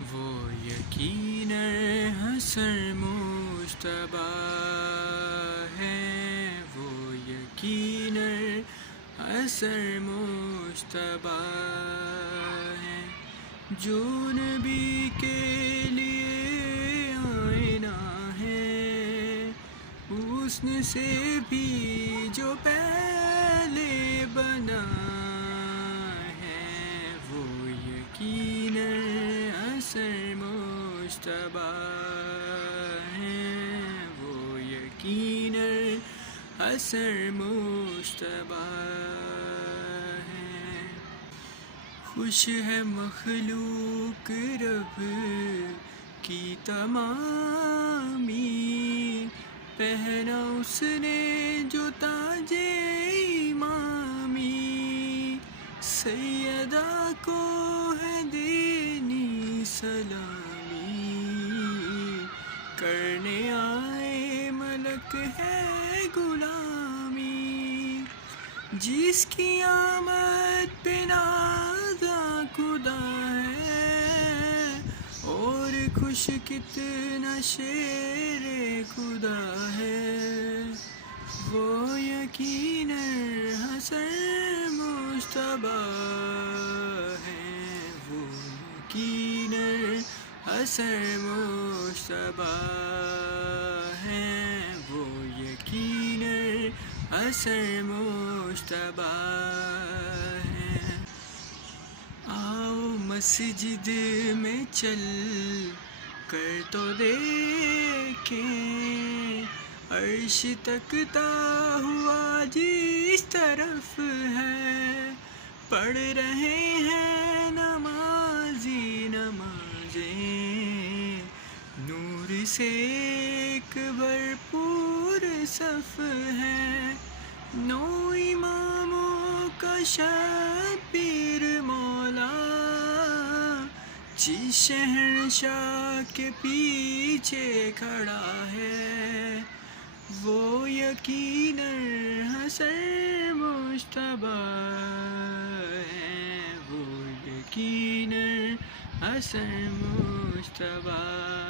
وہ یقیناً حسن مجتبیٰ ہے، وہ یقیناً حسن مجتبیٰ ہے، جو نبی کے لیے آئینہ ہے، حسن سے بھی جو پہلے بنا ہے، وہ یقیناً حسن مجتبیٰ ہے، وہ یقیناً حسن مجتبیٰ ہے۔ خوش ہے مخلوق رب کی تمامی، پہنا اس نے جو تاج امامی، سیدہ کو ہے دینی سلامی، کرنے آئے ملک ہے غلامی، جس کی آمد پہ نازا خدا ہے، اور خوش کتنا شیر خدا ہے، وہ یقیناً حسن مجتبیٰ ہے، وہ یقیناً حسن مجتبیٰ ہے، وہ یقیناً حسن مجتبیٰ ہے۔ آؤ مسجد میں چل کر تو دیکھیں، عرش تکتا ہوا جس طرف ہے، پڑھ رہے ہیں نمازی نمازیں، نور سے ایک بھرپور صف ہے، 9 اماموں کا شبیر مولا، جس شہنشاہ کے پیچھے کھڑا ہے، وہ یقیناً حسن مجتبیٰ ہے، وہ یقیناً حسن مجتبیٰ